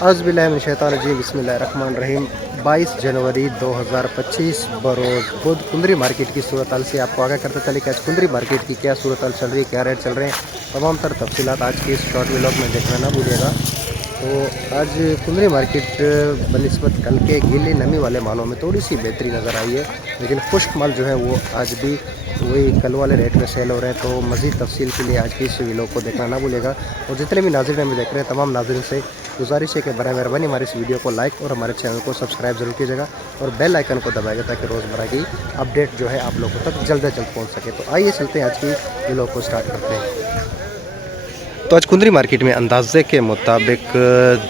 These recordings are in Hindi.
औज़ुबिल्लाहिमिनश्शैतानिर्रजीम बिस्मिल्लाहिर्रहमानिर्रहीम। 22 जनवरी 2025 बरोज़ बुध कुंदरी मार्केट की सूरत हाल से आपको आगाह करते चले कि आज कुंदरी मार्केट की क्या सूरत हाल चल रही है, क्या रेट चल रहे हैं, तमाम तर तफसीलात आज की इस शॉर्ट व्लॉग में देखना ना भूलिएगा। तो आज कुंदरी मार्केट बनिस्बत कल के गीली नमी वाले मालों में थोड़ी सी बेहतरी नज़र आई है, लेकिन खुश्क माल जो है वो आज भी वही कल वाले रेट में सेल हो रहे हैं। तो मज़ीद तफसील के लिए आज की इस व्लॉग को देखना ना भूलिएगा। और जितने भी नाज़रीन हमें देख रहे हैं तमाम नाज़रीन से गुजारिश है कि बराए मेहरबानी हमारे इस वीडियो को लाइक और हमारे चैनल को सब्सक्राइब जरूर कीजिएगा और बेल आइकन को दबाएगा ताकि रोज़मर्रा की अपडेट जो है आप लोगों तक जल्द से जल्द पहुंच सके। तो आइए चलते हैं आज की व्लॉग को स्टार्ट करते हैं। तो आज कुंदरी मार्केट में अंदाजे के मुताबिक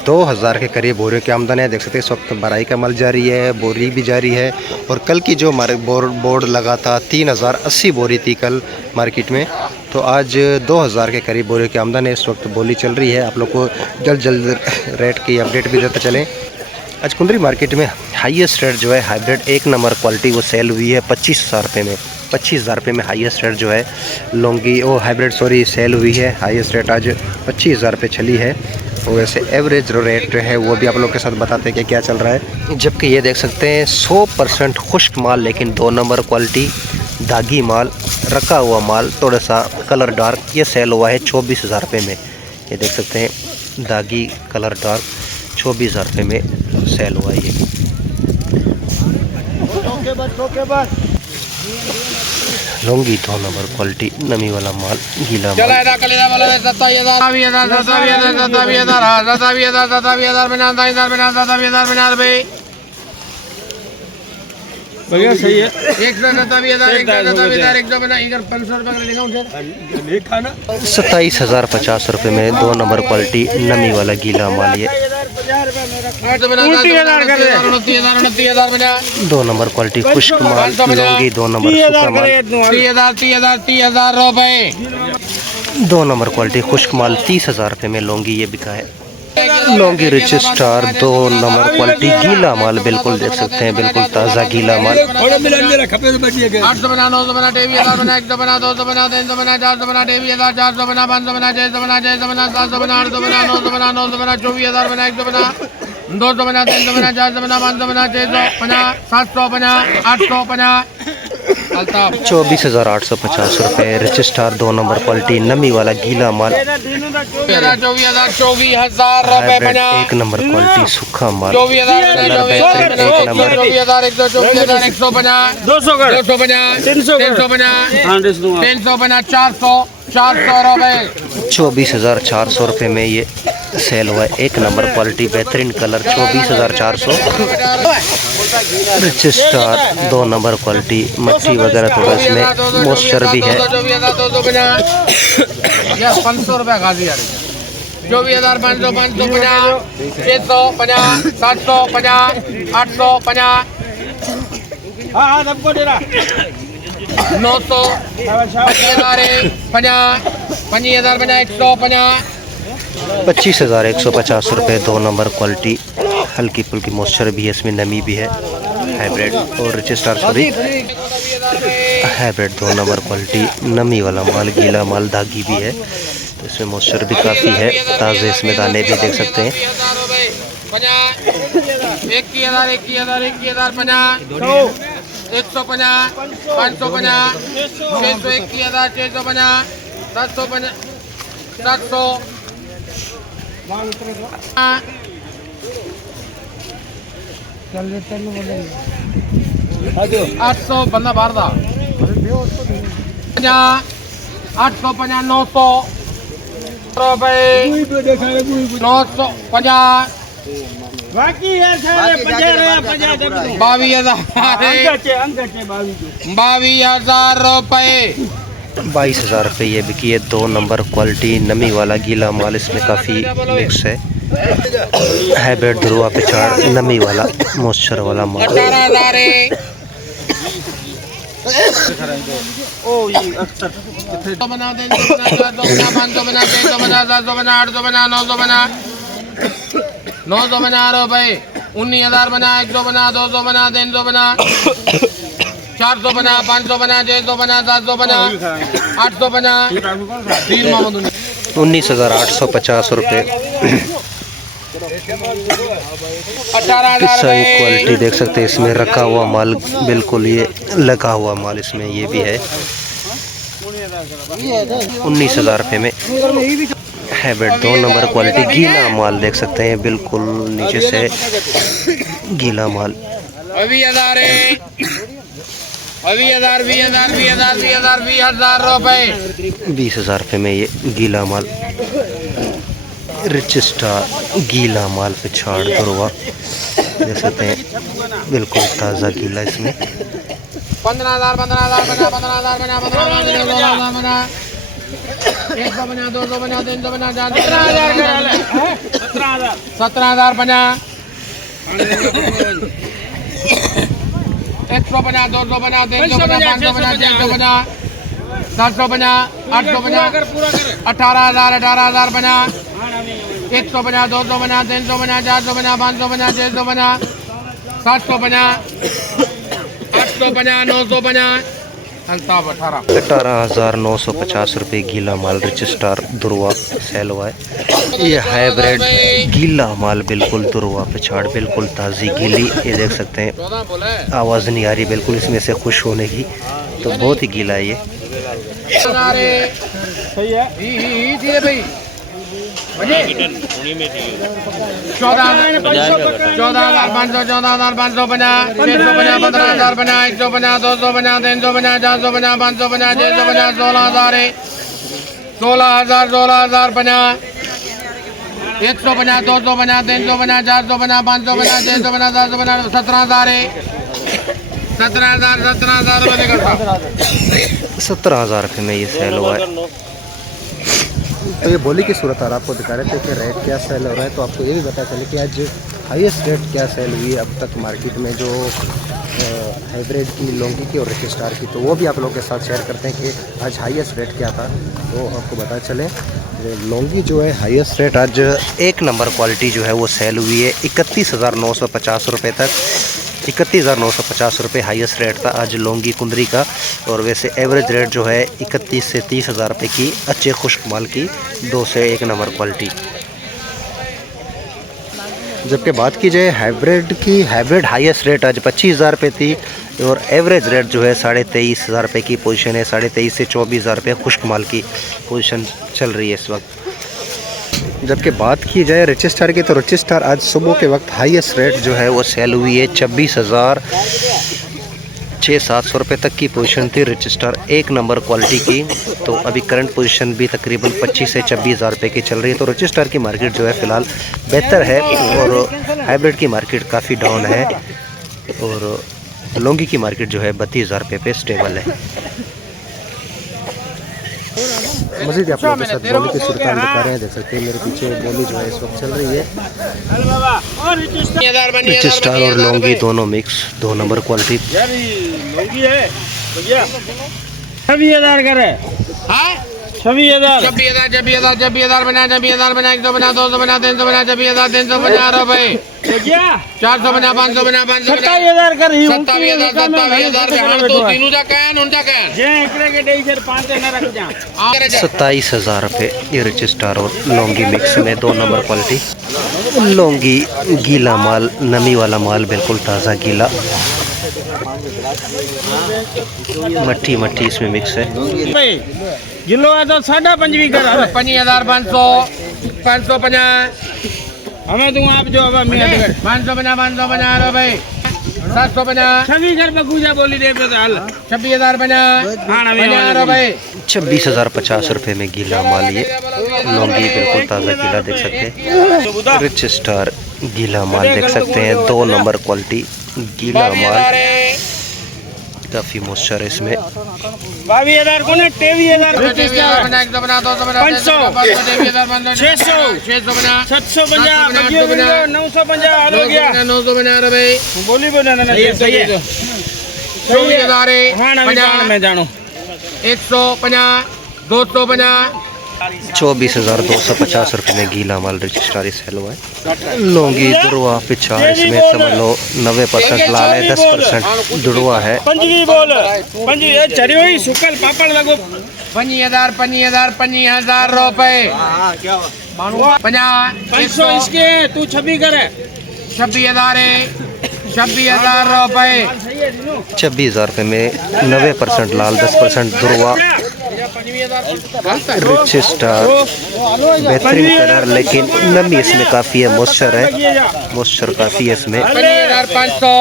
2000 के करीब बोरियों की आमदन है। देख सकते हैं इस वक्त भराई का माल जारी है, बोरी भी जारी है। और कल की जो बोर्ड लगा था 3080 बोरी थी कल मार्केट में, तो आज 2000 के करीब बोरियों की आमदन है। इस वक्त बोली चल रही है, आप लोग को जल्द रेट की अपडेट भी देते चलें। आज कुंदरी मार्केट में हाईएस्ट रेट जो है हाइब्रिड 1 नंबर क्वालिटी वो सेल हुई है 25,000 रुपये में। 25,000 रुपये में हाईएस्ट रेट जो है लौंगी वो हाइब्रिड सेल हुई है। हाईएस्ट रेट आज 25,000 रुपये चली है। और वैसे एवरेज रेट है वो भी आप लोग के साथ बताते हैं कि क्या चल रहा है। जबकि ये देख सकते हैं 100% खुश्क माल, लेकिन 2 नंबर क्वालिटी दागी माल, रखा हुआ माल थोड़ा सा कलर डार्क, ये सेल हुआ है 24,000 रुपये में। ये देख सकते हैं दागी कलर डार्क 24,000 रुपये में सेल हुआ है। ये लौंगी 2 नंबर क्वालिटी नमी वाला माल, गीला माल। भैया सही है। 27,050 रुपये में 2 नंबर क्वालिटी नमी वाला गीला माल। ये 2 नंबर क्वालिटी खुश्क माल लौंगी, 2 नंबर सूखा माल 2 नंबर क्वालिटी खुश्क माल 30,000 रुपये में लौंगी ये बिका है। Laungi rich star 2 number quality गीला माल, बिल्कुल देख सकते हैं बिल्कुल ताज़ा गीला माल। 24,850 रुपये रिच स्टार 2 नंबर क्वालिटी नमी वाला गीला माल। 1 नंबर क्वालिटी सूखा माल, कलर बेहतरीन 1 नंबर। 24,400 रुपये में ये सेल हुआ है। 1 नंबर क्वालिटी बेहतरीन colour 24,400। Rich star 2 number quality मट्टी वगैरह थोड़ा इसमें मॉइस्चर भी है। 500 रुपया गाजी आ रही है। 24,500, 550, 650, 750, 850, 900, 25,150 रुपये 2 नंबर क्वालिटी हल्की फुल्की मॉइस्चर भी है, इसमें नमी भी है। हाइब्रिड और rich star hybrid 2 number quality नमी वाला माल, गीला माल दागी भी है, तो इसमें मॉइस्चर भी काफ़ी है। ताज़े इसमें दाने भी देख सकते हैं। 21,000, 150, 550, 621,000, 650, 750, 700, 800 बंदा बाहर था। 850, 900 रुपये, 950, 22,000 रुपये। 22,000 रुपये ये बिकी है। 2 नंबर क्वालिटी नमी वाला गीला माल, इसमें काफ़ी मिक्स है। हाइब्रिड ध्रुआ पिछाड़ नमी वाला मॉइस्चर वाला माल। 18,000 रुपये। 19,000 बना, 100 बना, 200 बना, 300 बना, 400 बना, 500 बना, 600 बना, 700 बना, 800 बना, 19,850 रुपये। सही क्वालिटी देख सकते हैं इसमें रखा हुआ माल, बिल्कुल ये लगा हुआ माल इसमें ये भी है। 19,000 रुपये में हैवेड 2 नंबर क्वालिटी गीला माल देख सकते हैं, बिल्कुल नीचे से गीला माल। 20,000 रुपये, 20,000 रुपये में ये गीला माल रिच स्टार गीला माल पे छाड़ दुरवा देख सकते हैं, बिल्कुल ताज़ा गीला इसमें। 15,000 बना, 100 बना, 200 बना, 300 बना, 17,000 बना, 100 बना, 200 बना, 300 बना, 500 बना, 600 बना, 700 बना, 800 बना, 18,000 बना, 100 बना, 200 बना, 300 बना, 400 बना, 500 बना, 600 बना, 700 बना, 800 बना, 900 बना, 18,950 रुपये गीला माल रिच स्टार दुरवा सेल हुआ है। ये हाइब्रिड गीला माल बिल्कुल दुरवा पे छाड़, बिल्कुल ताज़ी गीली, ये देख सकते हैं, आवाज़ नहीं आ रही बिल्कुल इसमें से खुश होने की, तो बहुत ही गीला है ये। 14,500 बना, 600 बना, 15,000 बना, 100 बना, 200 बना, 300 बना, 400 बना, 500 बना, 600 बना, 16,000 बना, 100 बना, 200 बना, 300 बना, 400 बना, 500 बना, 600 बना, 700 बना, 17,000 17,000 रुपये में ये सेल हुआ है। तो ये बोली की सूरत हाल आपको दिखा रहे थे कि रेट क्या सेल हो रहा है, तो आपको ये भी पता चले कि आज हाईएस्ट रेट क्या सेल हुई अब तक मार्केट में, जो हाइब्रिड की, लौंगी की और रिच स्टार की, तो वो भी आप लोगों के साथ शेयर करते हैं कि आज हाईएस्ट रेट क्या था, तो आपको पता चले। लौंगी जो है हाईएस्ट रेट आज 1 नंबर क्वालिटी जो है वो सेल हुई है 31,950 रुपये तक। 31,950 रुपये हाईएस्ट रेट था आज लौंगी कुंदरी का, और वैसे एवरेज रेट जो है 31 से 30,000 रुपये की अच्छे खुश्क माल की 2 से 1 नंबर क्वालिटी। जबकि बात की जाए हाइब्रिड की, हाइब्रिड हाईएस्ट रेट आज 25,000 रुपये थी, और एवरेज रेट जो है 23,500 रुपये की पोजीशन है। 23,500 से 24,000 रुपये खुश्क माल की पोजीशन चल रही है इस वक्त। जबकि बात की जाए रिच स्टार की, तो रिच स्टार आज सुबह के वक्त हाईएस्ट रेट जो है वो सेल हुई है 26,600-700 रुपये तक की पोजीशन थी रिच स्टार 1 नंबर क्वालिटी की। तो अभी करंट पोजीशन भी तकरीबन 25,000 से 26,000 रुपये की चल रही है। तो रिच स्टार की मार्केट जो है फ़िलहाल बेहतर है, और हाइब्रिड की मार्केट काफ़ी डाउन है, और लौंगी की मार्केट जो है 32,000 रुपये पे स्टेबल है। मज़ीद आप लोगों के साथ बोली की सूरत हाल दिखा रहे हैं, देख सकते हैं मेरे पीछे बोली जो है इस वक्त चल रही है। रिच स्टार और लौंगी दोनों मिक्स 2 नंबर क्वालिटी। 26,000 करे, 26,000 बना, 100 बना, 200 बना, 300 बना, 26,300 बना रुपये, 400 बना, 500 बना, 27,000 कर ही 27,000 तो तीनों जा कहन उनजा कहन जे एकरे के देई सर 5 न रख जा 27,000 रुपये ये रिच स्टार और लौंगी मिक्स में 2 नंबर क्वालिटी। लौंगी गीला माल, नमी वाला माल, बिल्कुल ताज़ा गीला, मट्ठी मट्ठी इसमें मिक्स है। किलो है तो 5.5 कर 5,500 हमें तुम आप जो अब 500 बना रो भाई, 700 बना 26,000 पे पूजा बोली दे पे हाल 26,000 बना रो भाई, 26,050 रुपये में गीला माल ये लौंगी, बिल्कुल ताज़ा गीला देख सकते हैं। रिच स्टार गीला माल देख सकते हैं 2 नंबर क्वालिटी गीला माल, काफ़ी मॉइस्चर है इसमें। 22,000 को 23,000 बना, 100 बना, 200 बना, 500 600 बना, 750 950 हाल हो गया 900 बना रो भाई, बोली बोला ना सही है 24,000 हां ना मैं जानू 150 200 बना, 24,250 रुपये में गीला माल रिच स्टार सेल हुआ है। लौंगी दुड़वा पिछा इसमें समझ लो 90% लाल है, 10% दुड़वा है। पंजवी बोल पंजवी चरी हुई सुकल पापड़ लगो 50,000 रुपए 500 इसके तू 26 करे 26,000 है 26,000 रुपए 26,000 रुपये में 90% लाल 10% दुर्वा रिच स्टार बेहतरीन कलर, लेकिन नमी इसमें काफ़ी है, मॉइस्चर है, मॉइस्चर काफ़ी है इसमें। 50,500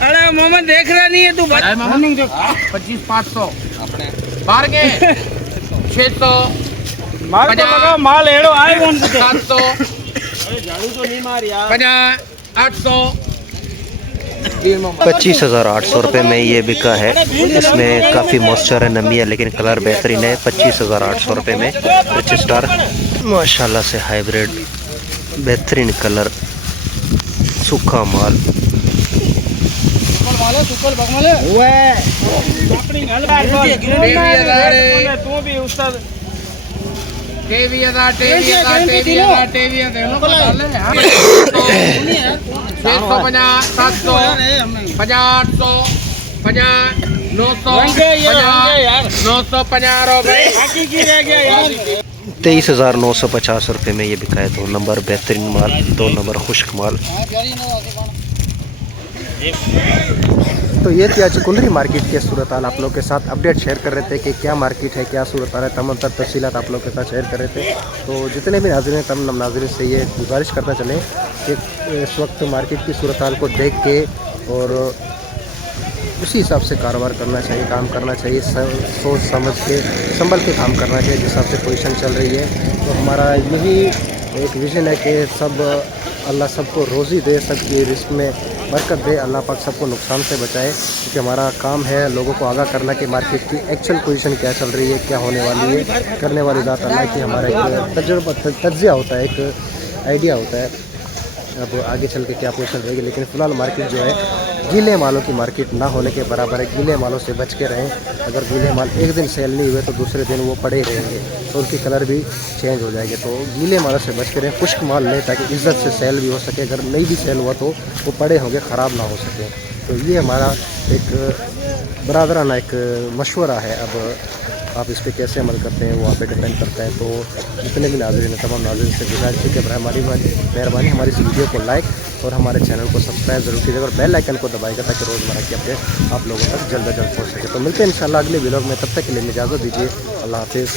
अरे मोहम्मद देख रहा नहीं है तू 25,500 बाहर के 600 माल तो लगा माल एड़ो आए कौन से 700 झाड़ू तो नहीं मार यार 50,800 25,800 रुपये में ये बिका है। इसमें काफ़ी मॉइस्चर है, नमी है, लेकिन कलर बेहतरीन है। 25,800 रुपये में रिच स्टार माशाल्लाह से हाइब्रिड बेहतरीन कलर, सूखा माल। तू भी उस्ताद 23,000 650 700 50 950 रुपए 23,950 रुपये में ये बिका है। 2 नंबर बेहतरीन माल, 2 नंबर खुश्क माल। तो ये थी आज कुंदरी मार्केट के सूरत हाल। आप लोग के साथ अपडेट शेयर कर रहे थे कि क्या मार्केट है, क्या सूरत हाल है, तमाम तफसीलात आप लोग के साथ शेयर कर रहे थे। तो जितने भी नाज़रीन हैं, तमाम नाज़रीन से ये गुजारिश करना चलें कि इस वक्त मार्केट की सूरत हाल को देख के और उसी हिसाब से कारोबार करना चाहिए, काम करना चाहिए, सोच समझ के संभल के काम करना चाहिए। जिस हिसाब से पोजीशन चल रही है, तो हमारा यही एक विज़न है कि सब अल्लाह सबको रोज़ी दे, सबकी रिस्क में बरकत दे, अल्लाह पाक सबको नुकसान से बचाए। क्योंकि हमारा काम है लोगों को आगाह करना कि मार्केट की एक्चुअल पोजीशन क्या चल रही है, क्या होने वाली है। करने वाली ज़ात अल्लाह की, हमारा एक तजुर्बा तज्ज़िया होता है, एक आइडिया होता है अब आगे चल के क्या पोजीशन रहेगी। लेकिन फ़िलहाल मार्केट जो है गीले मालों की मार्केट ना होने के बराबर है। गीले मालों से बच के रहें। अगर गीले माल एक दिन सेल नहीं हुए तो दूसरे दिन वो पड़े रहेंगे, तो उनकी कलर भी चेंज हो जाएगी। तो गीले मालों से बच के रहें, खुश्क माल लें ताकि इज़्ज़त से सेल भी हो सके। अगर नहीं भी सेल हुआ तो वो पड़े होंगे, ख़राब ना हो सके। तो ये हमारा एक बरादराना एक मशवरा है। अब आप इस पर कैसे अमल करते हैं वो आप पे डिपेंड करता है। तो जितने भी नाज़रीन हैं, तमाम नाज़रीन से गुजारिश है कि हमारी मेहरबानी हमारी इस वीडियो को लाइक और हमारे चैनल को सब्सक्राइब जरूर कीजिएगा और बेल आइकन को दबाएगा ताकि रोज़मर्रा की अपडेट आप लोगों तक जल्द से जल्द पहुँच सके। तो मिलते हैं इंशाल्लाह अगले व्लॉग में, तब तक के लिए इजाज़त दीजिए। अल्लाह हाफिज़।